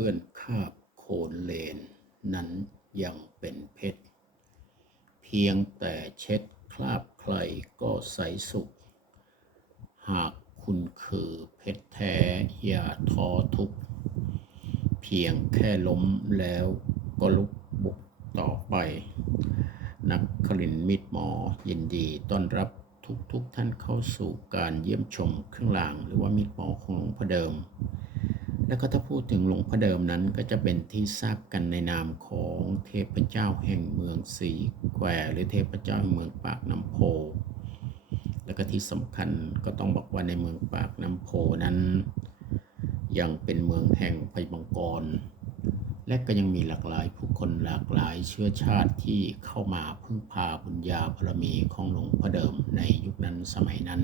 ปื้อนคราบโคลนเลน นั้นยังเป็นเพชร เพียงแต่เช็ดคราบใครก็ใสสุข หากคุณคือเพชรแท้อย่าท้อทุก เพียงแค่ล้มแล้วก็ลุกบุกต่อไป นักคลินมิตรหมอยินดีต้อนรับทุกทุกๆท่านเข้าสู่การเยี่ยมชมเครื่องรางหรือว่ามิตรหมอของหลวงพ่อเดิม แล้วก็ถ้าพูดถึงหลวงพ่อเดิมนั้นก็จะเป็นที่ทราบกันในนามของเทพเจ้าแห่งเมืองสีแควหรือเทพเจ้าแห่งเมืองปากน้ำโพ แล้วก็ที่สำคัญก็ต้องบอกว่าในเมืองปากน้ำโพนั้น ยังเป็นเมืองแห่งไพมังกร และก็ยังมีหลากหลายผู้คนหลากหลายเชื้อชาติที่เข้ามาพึ่งพาบุญญาบารมีของหลวงพ่อเดิมในยุคนั้นสมัยนั้น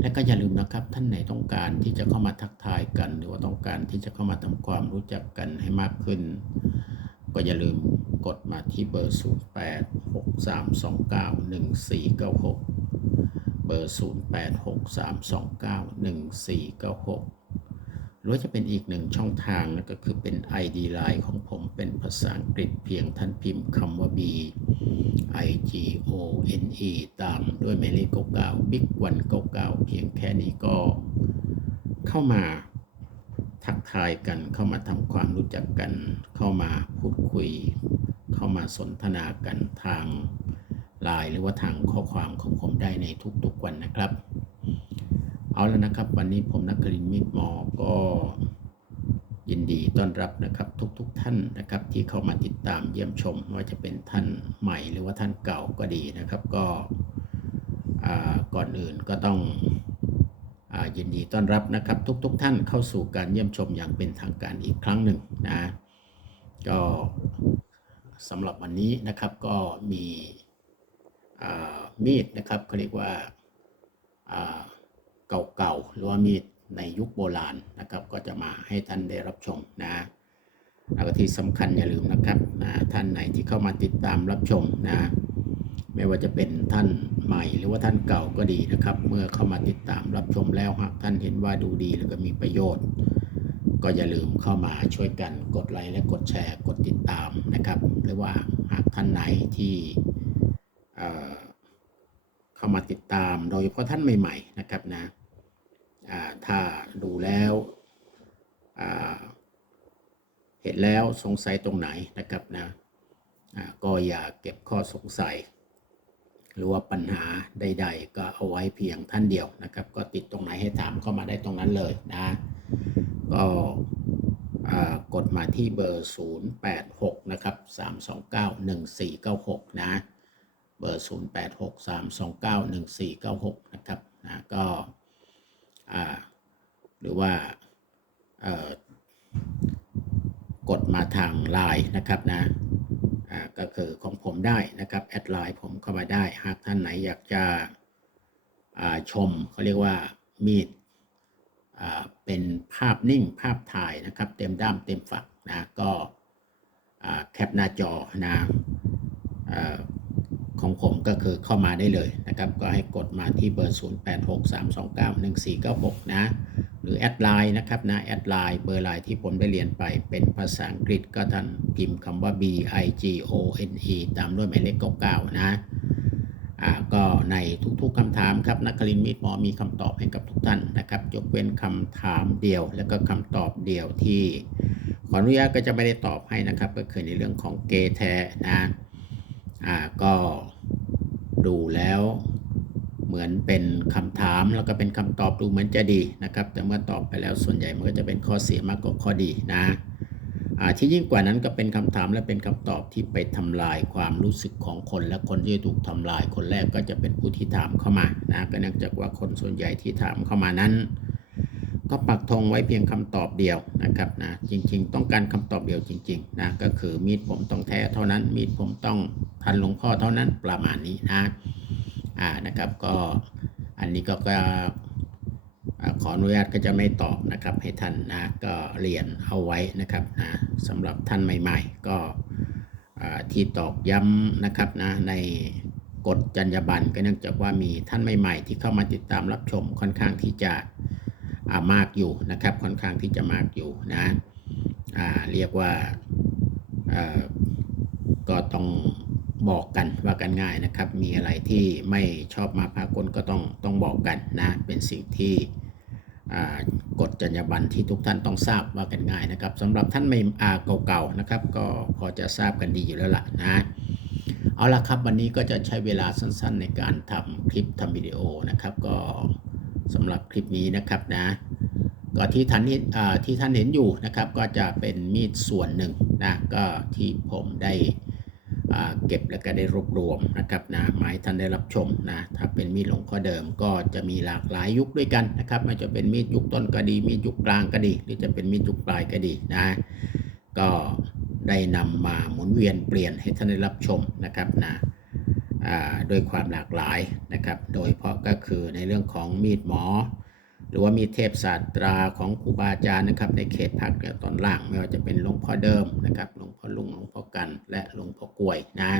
และก็อย่าลืมนะครับ ท่านไหนต้องการที่จะเข้ามาทักทายกัน หรือว่าต้องการที่จะเข้ามาทำความรู้จักกันให้มากขึ้น ก็อย่าลืมกดมาที่เบอร์ 0 8 6 3 2 9 1 4 9 6 เบอร์ 0 หรือจะเป็นอีกหนึ่งช่องทางนะก็คือเป็น ID Line ของผมเป็นภาษาอังกฤษเพียงท่านพิมพ์คำว่า B I G O N E ตามด้วยหมายเลขเก้าๆ Big วันเก้าๆเพียงแค่นี้ก็เข้ามาทักทายกันเข้ามาทำความรู้จักกัน เข้ามาพูดคุย เข้ามาสนทนากันทางไลน์หรือว่าทางข้อความของผมได้ในทุกๆวันนะครับ เอาแล้วนะครับ วันนี้ผมนักกลินมิตรหมอก็ยินดีต้อนรับนะครับทุกๆท่านนะครับที่เข้ามาติดตามเยี่ยมชมว่าจะเป็นท่านใหม่หรือว่าท่านเก่าก็ดีนะครับก็ก่อนอื่นก็ต้องอยินดีต้อนรับนะครับทุกๆท่านเข้าสู่การเยี่ยมชมอย่างเป็นทางการอีกครั้งหนึ่งนะก็สำหรับวันนี้นะครับก็มีมีดนะครับเขาเรียกว่าอ่า เก่าๆหรือว่ามีดในยุคโบราณนะครับ ก็จะมาให้ท่านได้รับชมนะแล้วก็ที่สำคัญอย่าลืมนะครับนะท่านไหนที่เข้ามาติดตามรับชมนะไม่ว่าจะเป็นท่านใหม่หรือว่าท่านเก่าก็ดีนะครับ เมื่อเข้ามาติดตามรับชมแล้วหากท่านเห็นว่าดูดีแล้วก็มีประโยชน์ ก็อย่าลืมเข้ามาช่วยกันกดไลค์และกดแชร์กดติดตามนะครับ หรือว่าหากท่านไหนที่เข้ามาติดตามโดยเฉพาะท่านใหม่ ๆ นะครับนะ ถ้าดูแล้วเห็นแล้วสงสัยตรงไหนนะครับนะก็อย่าเก็บข้อสงสัย หรือว่าปัญหาใด ๆ ก็เอาไว้เพียงท่านเดียวนะครับ ก็ติดตรงไหนให้ถามเข้ามาได้ตรงนั้นเลยนะก็กดมาที่เบอร์ 086 นะครับ 3291496 นะ เบอร์ 0 8 6 3 2 9 1 4 9 6 นะครับ นะ ก็ หรือว่ากดมาทางไลน์นะครับนะก็คือของผมได้นะครับแอดไลน์ผมเข้ามาได้ หากท่านไหนอยากจะชมเขาเรียกว่ามีดเป็นภาพนิ่งภาพถ่ายนะครับ เต็มด้ามเต็มฝักนะก็แคปหน้าจอนะ ของผมก็คือเข้ามาได้เลยนะครับ ก็ให้กดมาที่เบอร์ 0863291496 นะ หรือแอดไลน์นะครับนะแอดไลน์เบอร์ไลน์ที่ผมได้เรียนไปเป็นภาษาอังกฤษก็ท่านพิมพ์คำว่า B I G O N E ตามด้วยหมายเลข99 นะอ่าก็ในทุกๆคำถามครับนักกลินทร์มิตรหมอมีคำตอบให้กับทุกท่านนะครับยกเว้นคำถามเดียว แล้วก็คำตอบเดียวที่ขออนุญาตก็จะไม่ได้ตอบให้นะครับ ก็คือในเรื่องของเกแท้นะ อ่าก็ดูแล้วเหมือนเป็นคำถามแล้วก็เป็นคำตอบดูเหมือนจะดีนะครับ แต่เมื่อตอบไปแล้วส่วนใหญ่มันก็จะเป็นข้อเสียมากกว่าข้อดีนะอ่าที่ยิ่งกว่านั้นก็เป็นคำถามและเป็นคำตอบที่ไปทำลายความรู้สึกของคน และคนที่ถูกทำลายคนแรกก็จะเป็นผู้ที่ถามเข้ามานะก็เนื่องจากว่าคนส่วนใหญ่ที่ถามเข้ามานั้น ก็ปักธงไว้เพียงคำตอบเดียวนะครับนะจริง ๆ ต้องการคำตอบเดียวจริงๆนะก็คือมีดผมต้องแท้เท่านั้น มีดผมต้องทันหลวงพ่อเท่านั้นประมาณนี้นะอ่านะครับก็อันนี้ก็ก็ขออนุญาตก็จะไม่ตอบนะครับให้ท่านนะก็เรียนเอาไว้นะครับนะสำหรับท่านใหม่ ๆ ก็ที่ตอกย้ำนะครับนะในกฎจรรยาบรรณก็เนื่องจากว่ามีท่านใหม่ ๆ ที่เข้ามาติดตามรับชมค่อนข้างที่จะ มากอยู่นะครับ ค่อนข้างที่จะมากอยู่นะเรียกว่าก็ต้องบอกกันว่ากันง่ายนะครับ มีอะไรที่ไม่ชอบมาพากลก็ต้องต้องบอกกันนะ เป็นสิ่งที่กฎจรรยาบรรณที่ทุกท่านต้องทราบว่ากันง่ายนะครับสำหรับท่านไม่อาเก่าๆนะครับ ก็พอจะทราบกันดีอยู่แล้วล่ะนะเอาละครับวันนี้ก็จะใช้เวลาสั้นๆ ในการทำคลิปทำวิดีโอนะครับ ก็ สำหรับคลิปนี้นะครับนะก็ที่ท่านเห็นที่ท่านเห็นอยู่นะครับ ก็จะเป็นมีดส่วนหนึ่งนะก็ที่ผมได้เก็บแล้วก็ได้รวบรวมนะครับนะหมาให้ท่านได้รับชมนะถ้าเป็นมีดหลวงพ่อเดิมก็จะมีหลากหลายยุคด้วยกันนะครับไม่จะเป็นมีดยุคต้นก็ดี มีดยุคกลางก็ดี หรือจะเป็นมีดยุคปลายก็ดีนะก็ได้นำมาหมุนเวียนเปลี่ยนให้ท่านได้รับชมนะครับนะ อ่าโดยความหลากหลายนะครับ โดยเฉพาะก็คือในเรื่องของมีดหมอ หรือว่ามีเทพศาสตราของครูบาอาจารย์นะครับ ในเขตภาคเหนือตอนล่าง ไม่ว่าจะเป็นหลวงพ่อเดิมนะครับหลวงพ่อลุงหลวงพ่อกัน และหลวงพ่อกลวยนะ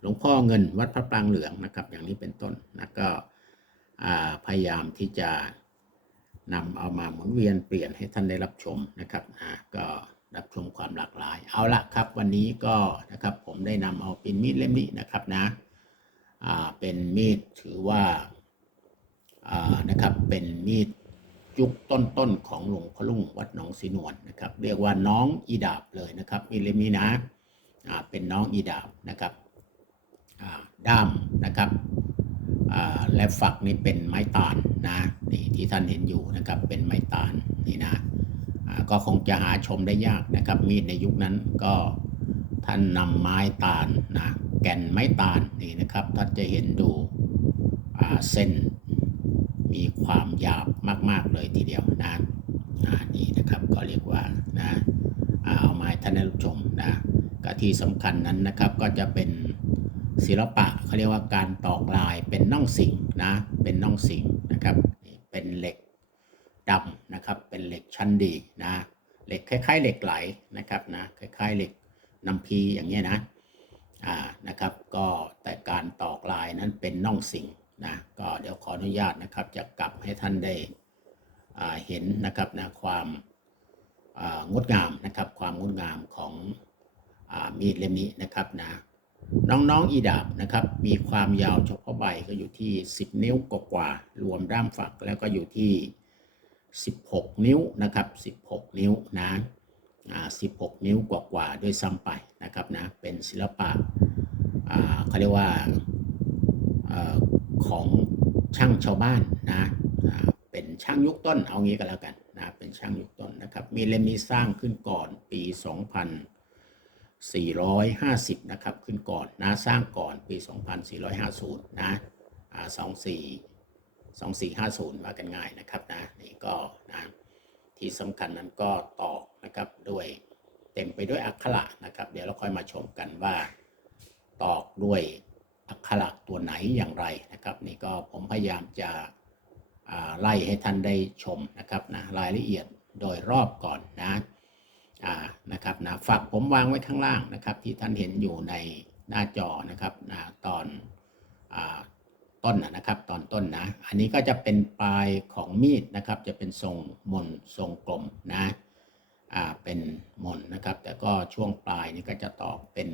หลวงพ่อเงินวัดพระปรางเหลืองนะครับ อย่างนี้เป็นต้นนะก็พยายามที่จะนำเอามาหมุนเวียนเปลี่ยนให้ท่านได้รับชมนะครับอ่าก็รับชมความหลากหลาย เอาละครับ วันนี้ก็นะครับผมได้นำเอาเป็นมีดเล่มนี้นะครับนะ เป็นมีดถือว่าานะครับเป็นมีดยุคต้นๆของหลวงพ่อลุงวัดหนองสีนวลนะครับ เรียกว่าน้องอีดาบเลยนะครับมีเลมีนะเป็นน้องอีดาบนะครับด้ามนะครับและฝักนี่เป็นไม้ตาลนะนี่ที่ท่านเห็นอยู่นะครับเป็นไม้ตาลนี่นะก็คงจะหาชมได้ยากนะครับ มีดในยุคนั้นก็ ท่านนำไม้ตาลนะแก่นไม้ตาลนี่นะครับ ท่านจะเห็นดูเส้นมีความหยาบมาก ๆ เลยทีเดียวนะนี่นะครับก็เรียกว่านะเอามาให้ท่านได้รับชมนะก็ที่สำคัญนั้นนะครับก็จะเป็นศิลปะเขาเรียกว่าการตอกลายเป็นน่องสิงนะเป็นน่องสิงนะครับ เป็นเหล็กดำนะครับ เป็นเหล็กชั้นดีนะเหล็กคล้ายๆเหล็กไหลนะครับนะคล้ายๆเหล็ก น้ำพีอย่างเงี้ยนะอ่านะครับก็แต่การตอกลายนั้นเป็นน่องสิงนะก็เดี๋ยวขออนุญาตนะครับจะกลับให้ท่านได้เห็นนะครับนะความางดงามนะครับความงดงามของอมีดเล่มนี้นะครับนะน้องๆอีดาบนะครับมีความยาวเฉพาะใบก็อยู่ที่ 10 นิ้วกว่า รวมด้ามฝักแล้วก็อยู่ที่ 16 นิ้วนะครับ 16 นิ้วนะอ่า 16 นิ้วกว่าๆด้วยซ้ำไปนะครับนะเป็นศิลปะอ่าเขาเรียกว่าอ่อของช่างชาวบ้านนะอ่าเป็นช่างยุคต้นเอางี้ก็แล้วกันนะเป็นช่างยุคต้นนะครับมีเล่มนี้สร้างขึ้นก่อนปี 2450 นะครับขึ้นก่อนนะสร้างก่อนปี 2450 นะอ่า24 2450 ว่ากันง่ายนะครับนะนี่ก็นะที่สำคัญนั้นก็ตอก นะครับด้วยเต็มไปด้วยอักขระนะครับ เดี๋ยวเราค่อยมาชมกันว่าตอกด้วยอักขระตัวไหนอย่างไรนะครับ นี่ก็ผมพยายามจะไล่ให้ท่านได้ชมนะครับนะรายละเอียดโดยรอบก่อนนะนะครับนะฝากผมวางไว้ข้างล่างนะครับ ที่ท่านเห็นอยู่ในหน้าจอนะครับนะตอนอต้นนะครับ ตอนต้นนะ อันนี้ก็จะเป็นปลายของมีดนะครับ จะเป็นทรงมนทรงกลมนะ เป็นมนนะครับ แต่ก็ช่วงปลายนี่ก็จะตอกเป็น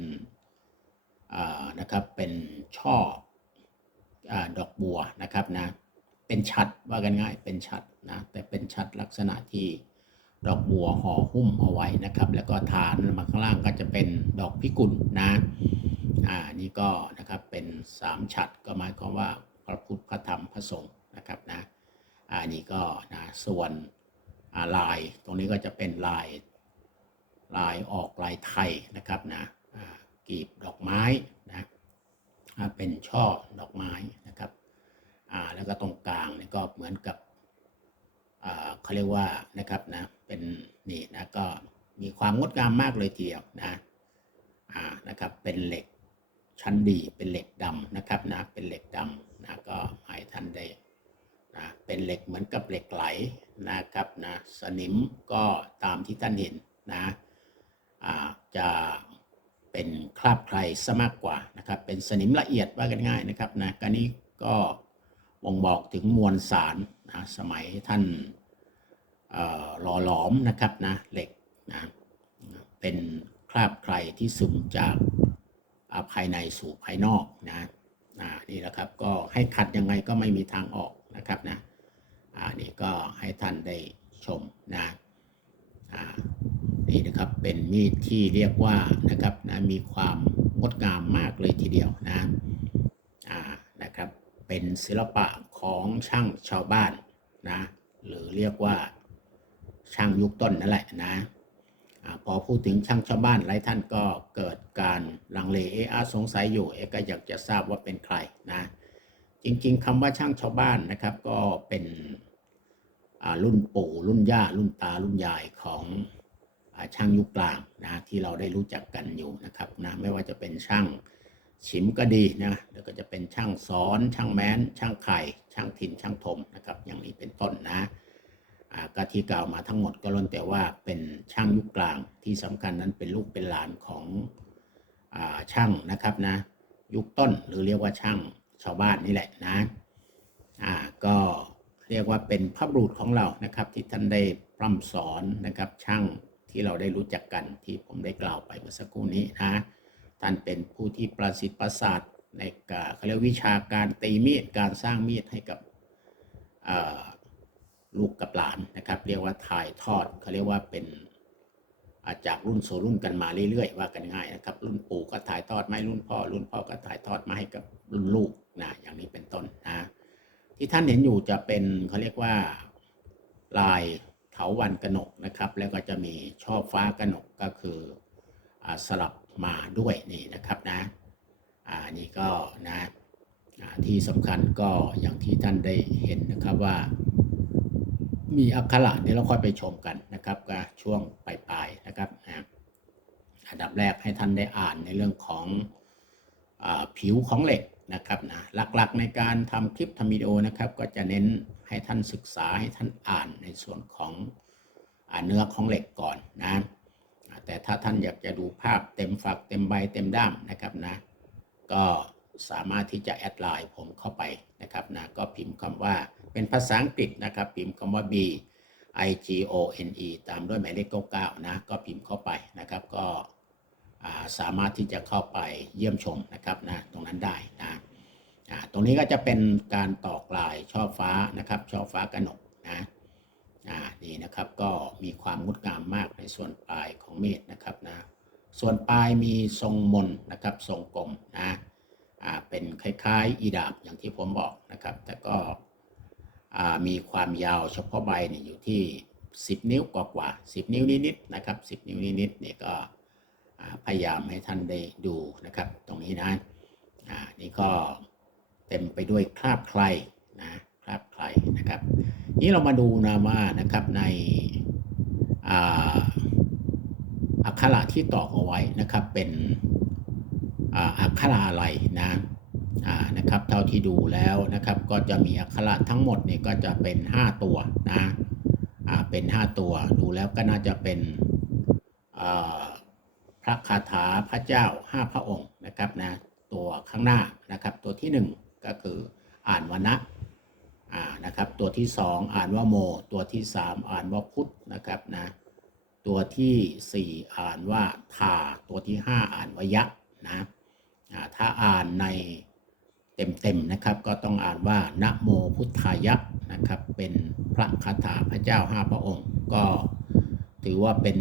นะครับเป็นช่ออดอกบัวนะครับนะเป็นชัดว่ากันง่ายเป็นชัดนะแต่เป็นชัดลักษณะที่ดอกบัวห่อหุ้มเอาไว้นะครับ แล้วก็ฐานมาข้างล่างก็จะเป็นดอกพิกุลนะอ่านี่ก็นะครับเป็นสามฉัดก็หมายความว่าพระพุทธพระธรรมพระสงฆ์นะครับนะอ่านี่ก็นะส่วน ลาย ตรงนี้ก็จะเป็นลายลายออกลายไทยนะครับนะกีบดอกไม้นะอ่าเป็นช่อดอกไม้นะครับแล้วก็ตรงกลางนี่ก็เหมือนกับเขาเรียกว่านะครับนะเป็นนี่นะก็มีความงดงามมากเลยทีเดียวนะนะครับเป็นเหล็กชั้นดีเป็นเหล็กดำนะครับนะเป็นเหล็กดำนะก็ให้ท่านได้ นะเป็นเหล็กเหมือนกับเหล็กไหลนะครับนะสนิมก็ตามที่ท่านเห็นนะจะเป็นคราบใครซะมากกว่านะครับเป็นสนิมละเอียดว่ากันง่ายนะครับนะการนี้ก็บ่งบอกถึงมวลสารนะสมัยท่านหล่อหลอมนะครับนะเหล็กนะเป็นคราบใครที่ซึมจากภายในสู่ภายนอกนะนี่แหละครับก็ให้ขัดยังไงก็ไม่มีทางออก นะครับนะอ่านี่ก็ให้ท่านได้ชมนะนี่นะครับเป็นมีดที่เรียกว่านะครับนะมีความงดงามมากเลยทีเดียวนะอ่านะครับเป็นศิลปะของช่างชาวบ้านนะหรือเรียกว่าช่างยุคต้นนั่นแหละนะอพอพูดถึงช่างชาวบ้านหลายท่านก็เกิดการลังเลเอะอสงสัยอยู่เอก็อยากจะทราบว่าเป็นใครนะ จริงๆคำว่าช่างชาวบ้านนะครับ ก็เป็นรุ่นปู่รุ่นย่า รุ่นตารุ่นยายของอช่างยุคกลางนะที่เราได้รู้จักกันอยู่นะครับนะไม่ว่าจะเป็นช่างฉิมก็ดีนะแล้วก็จะเป็นช่างสอนช่างแม้น ช่างไข่ ช่างถิ่นช่างทมนะครับ อย่างนี้เป็นต้นนะก็ที่กล่าวมาทั้งหมดก็ล้วนแต่ว่าเป็นช่างยุคกลางที่สำคัญนั้นเป็นลูกเป็นหลานของอช่างนะครับนะยุคต้นหรือเรียกว่าช่าง ชาวบ้านนี่แหละนะอ่าก็เรียกว่าเป็นพระบุรุษของเรานะครับ ที่ท่านได้ปร่ำสอนนะครับช่างที่เราได้รู้จักกันที่ผมได้กล่าวไปเมื่อสักครู่นี้นะท่านเป็นผู้ที่ประสิทธิ์ประสาทในการเขาเรียกวิชาการตีมีดการสร้างมีดให้กับลูกกับหลานนะครับ เรียกว่าถ่ายทอดเขาเรียกว่าเป็น จากรุ่นสู่รุ่นกันมาเรื่อยๆว่ากันง่ายนะครับ รุ่นปู่ก็ถ่ายทอดมาให้รุ่นพ่อ รุ่นพ่อก็ถ่ายทอดมาให้กับรุ่นลูกนะอย่างนี้เป็นต้นนะ ที่ท่านเห็นอยู่จะเป็นเขาเรียกว่าลายเถาวันกนกนะครับ แล้วก็จะมีช่อฟ้ากนกก็คืออสลับมาด้วยนี่นะครับนะอ่านี่ก็นะที่สำคัญก็อย่างที่ท่านได้เห็นนะครับว่า มีอักขระเดี๋ยเราค่อยไปชมกันนะครับก็ช่วงปลายๆนะครับอันดับแรกให้ท่านได้อ่านในเรื่องของอผิวของเหล็กนะครับนะหลักๆในการทำคลิปทำวิดีโอนะครับ ก็จะเน้นให้ท่านศึกษาให้ท่านอ่านในส่วนของอเนื้อของเหล็กก่อนนะแต่ถ้าท่านอยากจะดูภาพเต็มฝักเต็มใบเต็มด้ามนะครับนะก็ สามารถที่จะแอดไลน์ผมเข้าไปนะครับนะก็พิมพ์คำว่าเป็นภาษาอังกฤษนะครับ พิมพ์คำว่า B I G O N E ตามด้วยหมายเลข99นะก็พิมพ์เข้าไปนะครับก็สามารถที่จะเข้าไปเยี่ยมชมนะครับนะตรงนั้นได้นะตรงนี้ก็จะเป็นการตอกลายช่อฟ้านะครับช่อฟ้ากระหนกนะอ่านี่นะครับก็มีความงดงามมากในส่วนปลายของเมีดนะครับนะส่วนปลายมีทรงมนนะครับทรงกลมนะ เป็นคล้ายๆอีดาบอย่างที่ผมบอกนะครับ แต่ก็มีความยาวเฉพาะใบเนี่ยอยู่ที่ 10 นิ้วกว่าๆ10 นิ้วนิดๆนะครับ 10 นิ้วนิดๆเนี่ยก็พยายามให้ท่านได้ดูนะครับ ตรงนี้นะนี่ก็เต็มไปด้วยคราบใครนะคราบใครนะครับนี้เรามาดูนะว่านะครับในอักขระที่ตอกเอาไว้นะครับเป็น อักขระอะไรนะนะครับเท่าที่ดูแล้วนะครับก็จะมีอักขระทั้งหมดเนี่ยก็จะเป็น 5 ตัวนะเป็น 5 ตัวดูแล้วก็น่าจะเป็นพระคาถาพระเจ้า 5 พระองค์นะครับนะตัวข้างหน้านะครับตัวที่ 1 ก็คืออ่านวนะอ่านะครับตัวที่ 2 อ่านว่าโม ตัวที่ 3 อ่านว่าพุทธนะครับนะตัวทีสี่4 อ่านว่าทาตัวที่ 5 อ่านว่ายะนะอ่า ถ้าอ่านในเต็มๆนะครับ ก็ต้องอ่านว่านะโมพุทธายะนะครับ เป็นพระคาถาพระเจ้าห้าพระองค์ ก็ถือว่าเป็น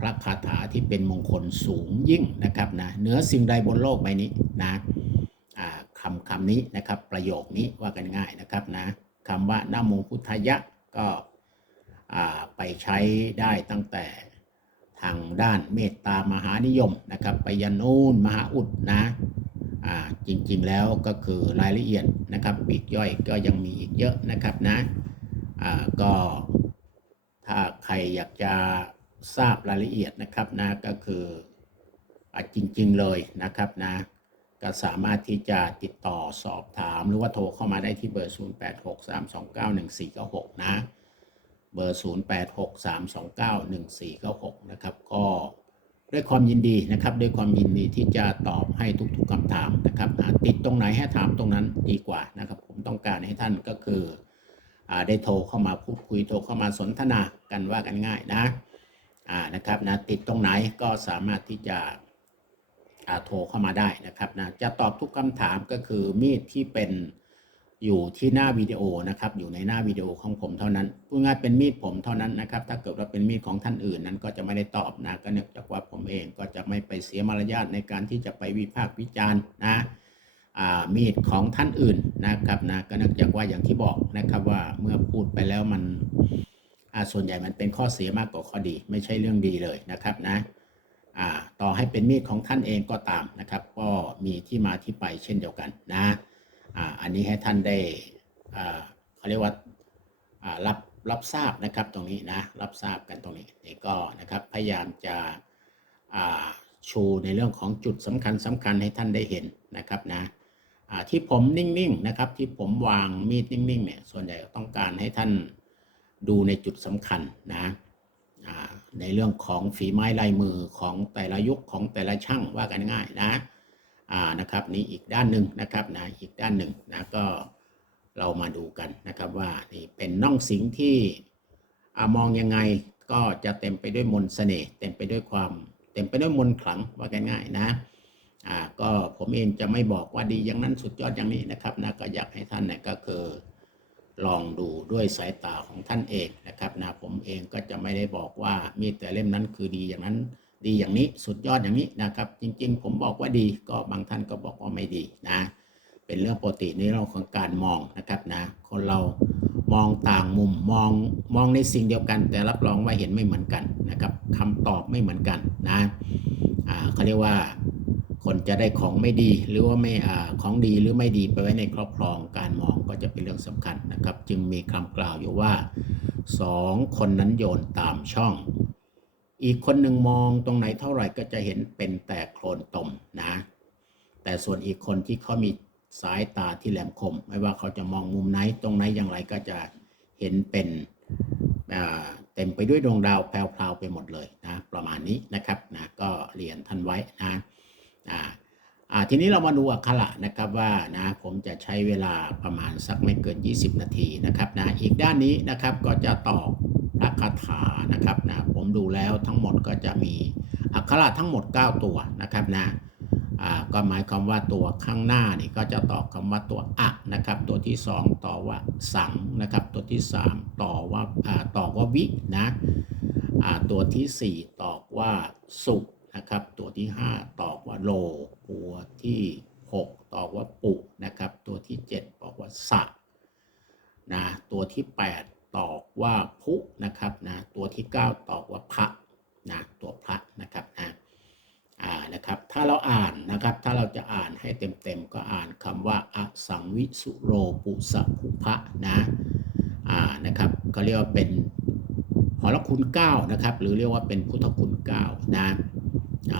พระคาถาที่เป็นมงคลสูงยิ่งนะครับนะเหนือสิ่งใดบนโลกใบนี้นะคำคำนี้นะครับประโยคนี้ว่ากันง่ายนะครับนะคำว่านะโมพุทธายะก็ไปใช้ได้ตั้งแต่ ทางด้านเมตตามหานิยมนะครับไปยันนูนมหาอุดนะอ่าจริงๆแล้วก็คือรายละเอียดนะครับปีกย่อยก็ยังมีอีกเยอะนะครับนะอ่าก็ถ้าใครอยากจะทราบรายละเอียดนะครับนะก็คืออ่าจริงๆเลยนะครับนะก็สามารถที่จะติดต่อสอบถามหรือว่าโทรเข้ามาได้ที่เบอร์ 0863291496 นะ เบอร์ 0863291496 นะครับ ก็ด้วยความยินดีนะครับ ด้วยความยินดีที่จะตอบให้ทุกๆคำถามนะครับติดตรงไหนให้ถามตรงนั้นดีกว่านะครับ ผมต้องการให้ท่านก็คืออได้โทรเข้ามาพูดคุยโทรเข้ามาสนทนากันว่ากันง่ายนะนะครับนะติดตรงไหนก็สามารถที่จะโทรเข้ามาได้นะครับนะจะตอบทุกคำถามก็คือมีดที่เป็น อยู่ที่หน้าวิดีโอนะครับ อยู่ในหน้าวิดีโอของผมเท่านั้นพูดง่ายเป็นมีดผมเท่านั้นนะครับ ถ้าเกิดว่าเป็นมีดของท่านอื่นนั้นก็จะไม่ได้ตอบนะ ก็เนื่องจากว่าผมเองก็จะไม่ไปเสียมารยาทในการที่จะไปวิพากษ์วิจารณ์นะมีดของท่านอื่นนะครับนะก็เนื่องจากว่าอย่างที่บอกนะครับว่าเมื่อพูดไปแล้วมันส่วนใหญ่มันเป็นข้อเสียมากกว่าข้อดี ไม่ใช่เรื่องดีเลยนะครับนะต่อให้เป็นมีดของท่านเองก็ตามนะครับ ก็มีที่มาที่ไปเช่นเดียวกันนะ อ่าอันนี้ให้ท่านได้อ่าเขาเรียกว่าอ่ารับรับทราบนะครับตรงนี้นะรับทราบกันตรงนี้นี่ก็นะครับพยายามจะอ่าชูในเรื่องของจุดสำคัญสำคัญให้ท่านได้เห็นนะครับนะอ่าที่ผมนิ่งๆนะครับที่ผมวางมีดนิ่งๆเนี่ยส่วนใหญ่ต้องการให้ท่านดูในจุดสำคัญนะอ่าในเรื่องของฝีไม้ลายมือของแต่ละยุคของแต่ละช่างว่ากันง่ายนะ อ่านะครับนี่อีกด้านหนึ่งนะครับนะอีกด้านหนึ่งนะก็เรามาดูกันนะครับว่านี่เป็นน่องสิงที่อมองยังไงก็จะเต็มไปด้วยมนต์เสน่ห์เต็มไปด้วยความเต็มไปด้วยมนต์ขลังว่ากันง่ายนะอ่าก็ผมเองจะไม่บอกว่าดีอย่างนั้นสุดยอดอย่างนี้นะครับนะก็อยากให้ท่านเนี่ยก็คือลองดูด้วยสายตาของท่านเองนะครับนะผมเองก็จะไม่ได้บอกว่ามีแต่เล่มนั้นคือดีอย่างนั้น ดีอย่างนี้สุดยอดอย่างนี้นะครับ จริง ๆ ผมบอกว่าดีก็บางท่านก็บอกว่าไม่ดีนะ เป็นเรื่องปกติในเรื่องของการมองนะครับนะ คนเรามองต่างมุมมองมองในสิ่งเดียวกัน แต่รับรองว่าเห็นไม่เหมือนกันนะครับคำตอบไม่เหมือนกันนะอ่าเขาเรียกว่าคนจะได้ของไม่ดีหรือว่าไม่อของดีหรือไม่ดีไปไว้ในครอบครองการมองก็จะเป็นเรื่องสำคัญนะครับ จึงมีคำกล่าวอยู่ว่าสองคนนั้นโยนตามช่อง อีกคนหนึ่งมองตรงไหนเท่าไหร่ก็จะเห็นเป็นแต่โคลนตมนะ แต่ส่วนอีกคนที่เขามีสายตาที่แหลมคม ไม่ว่าเขาจะมองมุมไหนตรงไหนอย่างไรก็จะเห็นเป็นอ่าเต็มไปด้วยดวงดาวแพรวๆไปหมดเลยนะประมาณนี้นะครับนะก็เรียนท่านไว้นะอ่า ทีนี้เรามาดูอักขระนะครับว่านะผมจะใช้เวลาประมาณสักไม่เกิน 20 นาทีนะครับนะอีกด้านนี้นะครับก็จะตอกพระคาถานะครับนะผมดูแล้วทั้งหมดก็จะมีอักขระทั้งหมด 9 ตัวนะครับนะก็หมายความว่าตัวข้างหน้านี่ก็จะต่อคำว่าตัวอะนะครับ ตัวที่ 2 ต่อว่าสังนะครับ ตัวที่ 3 ต่อว่าต่อว่าวินะตัวทีสี่4 ต่อว่าสุ นะครับ ตัวที่ 5ต่อว่าโล ตัวที่ 6ต่อว่าปุนะครับ ตัวที่ 7 บอกว่าสะนะตัวที่ 8 ตอกว่าพุนะครับนะตัวที่ 9 ตอกว่าพระนะตัวพระนะครับนะอ่านะครับถ้าเราอ่านนะครับถ้าเราจะอ่านให้เต็มๆก็อ่านคำว่าอสังวิสุโรปุสะภุพะนะอ่านะครับก็เรียกว่าเป็นหอรคุณเก้านะครับหรือเรียกว่าเป็นพุทธคุณเก้านะ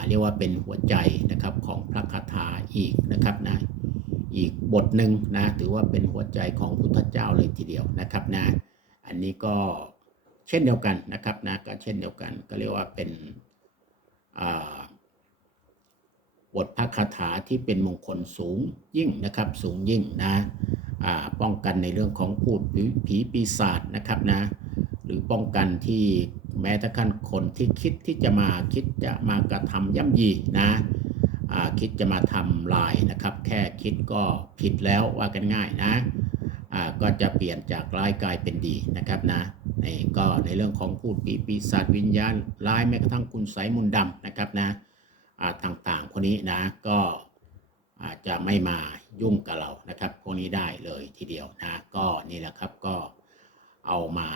เรียกว่าเป็นหัวใจนะครับของพระคาถาอีกนะครับนะอีกบทหนึ่งนะถือว่าเป็นหัวใจของพุทธเจ้าเลยทีเดียวนะครับนะอันนี้ก็เช่นเดียวกันนะครับนะก็เช่นเดียวกัน ก็เรียกว่าเป็นอ่าบทพระคาถาที่เป็นมงคลสูงยิ่งนะครับสูงยิ่งนะอ่าป้องกันในเรื่องของพูดผีปีศาจนะครับนะหรือป้องกันที่ แม้แต่ขั้นคนที่คิดที่จะมาคิดจะมากระทำย่ำยีนะคิดจะมาทำลายนะครับ แค่คิดก็ผิดแล้วว่ากันง่ายนะก็จะเปลี่ยนจากร้ายกลายเป็นดีนะครับนะนี่ก็ในเรื่องของพูดผีปีศาจวิญญาณร้ายแม้กระทั่งคุณไสยมุนดำนะครับนะต่างๆพวกนี้นะก็อาจจะไม่มายุ่งกับเรานะครับพวกนี้ได้เลยทีเดียวนะก็นี่แหละครับก็เอามา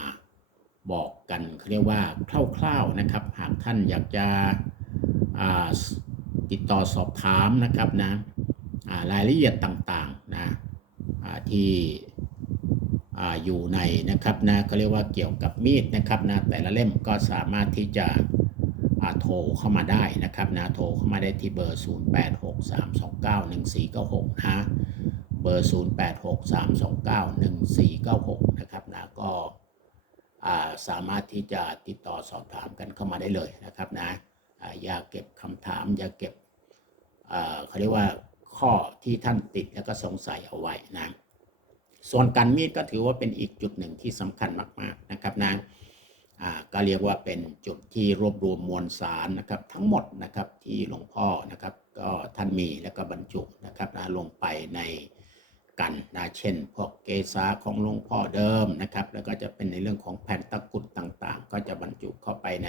บอกกันเขาเรียกว่าคร่าวๆนะครับ หากท่านอยากจะติดต่อสอบถามนะครับนะารายละเอียดต่างๆนะที่อยู่ในนะครับนะเขาเรียกว่าเกี่ยวกับมีดนะครับนะแต่ละเล่มก็สามารถที่จะโทรเข้ามาได้นะครับนะโทรเข้ามาได้ที่เบอร์ 0863291496นะเบอร์ 0863291496 นะครับนะก็ สามารถที่จะติดต่อสอบถามกันเข้ามาได้เลยนะครับนะอ่าอย่าเก็บคำถาม อย่าเก็บเขาเรียกว่าข้อที่ท่านติดแล้วก็สงสัยเอาไว้นะส่วนการมีดก็ถือว่าเป็นอีกจุดหนึ่งที่สำคัญมากๆนะครับนะอ่าก็เรียกว่าเป็นจุดที่รวบรวมมวลสารนะครับทั้งหมดนะครับที่หลวงพ่อนะครับก็ท่านมีแล้วก็บรรจุนะครับนะลงไปใน กันนะเช่นพวกเกษาของหลวงพ่อเดิมนะครับ แล้วก็จะเป็นในเรื่องของแผ่นตะกุดต่างๆ ก็จะบรรจุเข้าไปใน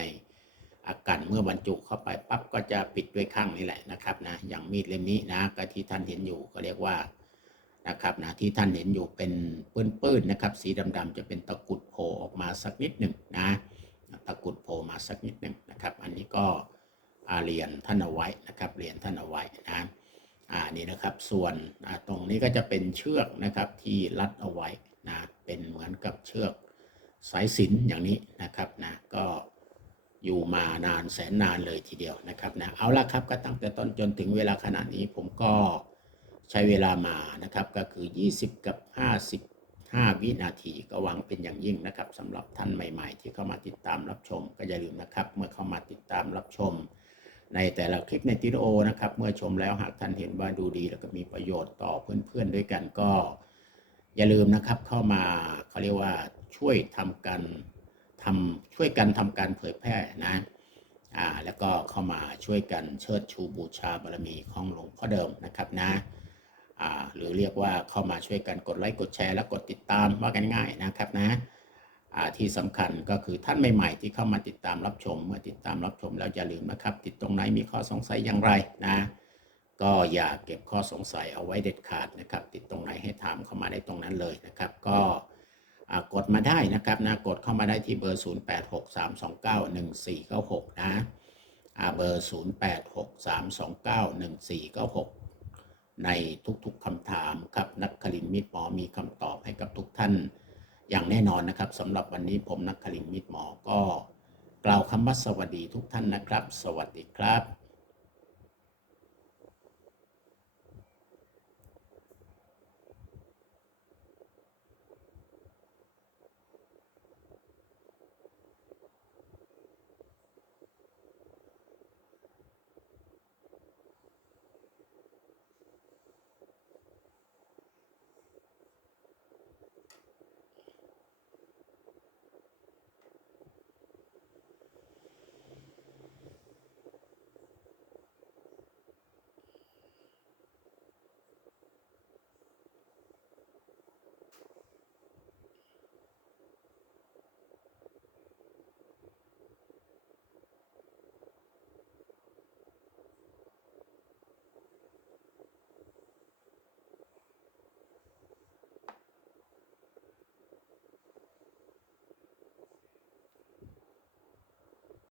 อากันเมื่อบรรจุเข้าไปปั๊บก็จะปิดด้วยข้างนี่แหละนะครับนะอย่างมีดเล่มนี้นะก็ที่ท่านเห็นอยู่ก็เรียกว่านะครับนะที่ท่านเห็นอยู่เป็นปื้นๆนะครับ สีดำๆจะเป็นตะกุดโผล่ออกมาสักนิดหนึ่งนะตะกุดโผล่มาสักนิดหนึ่งนะครับ อันนี้ก็เรียนท่านเอาไว้นะครับเรียนท่านเอาไว้นะ อ่านี่นะครับส่วนตรงนี้ก็จะเป็นเชือกนะครับที่รัดเอาไว้นะเป็นเหมือนกับเชือกสายสินอย่างนี้นะครับนะก็อยู่มานานแสนนานเลยทีเดียวนะครับนะเอาละครับก็ตั้งแต่ต้นจนถึงเวลาขนาดนี้ผมก็ใช้เวลามานะครับก็คือ 20 กับ 55 วินาทีก็หวังเป็นอย่างยิ่งนะครับสำหรับท่านใหม่ ๆ ที่เข้ามาติดตามรับชม ก็อย่าลืมนะครับ เมื่อเข้ามาติดตามรับชม ในแต่ละคลิปในวิดีโอนะครับ เมื่อชมแล้วหากท่านเห็นว่าดูดีแล้วก็มีประโยชน์ต่อเพื่อนๆด้วยกันก็ อย่าลืมนะครับเข้ามาเขาเรียกว่าช่วยทำการทำช่วยกันทำการเผยแพร่นะอ่าแล้วก็เข้ามาช่วยกันเชิดชูบูชาบารมีของหลวงพ่อเดิมนะครับนะอ่าหรือเรียกว่าเข้ามาช่วยกันกดไลค์กดแชร์และกดติดตามว่ากันง่ายนะครับนะ ที่สำคัญก็คือท่านใหม่ๆ ที่เข้ามาติดตามรับชม เมื่อติดตามรับชมแล้วอย่าลืมนะครับ ติดตรงไหนมีข้อสงสัยอย่างไรนะ ก็อย่าเก็บข้อสงสัยเอาไว้เด็ดขาดนะครับ ติดตรงไหนให้ถามเข้ามาได้ตรงนั้นเลยนะครับ ก็กดมาได้นะครับนะกดเข้ามาได้ที่เบอร์ 0863291496 นะอ่าเบอร์ 0863291496 ในทุกๆคำถามครับนักคลินมิตรหมอมีคำตอบให้กับทุกท่าน อย่างแน่นอนนะครับสำหรับวันนี้ผมนักคลินมิตรหมอก็ กล่าวคำว่าสวัสดีทุกท่านนะครับ สวัสดีครับ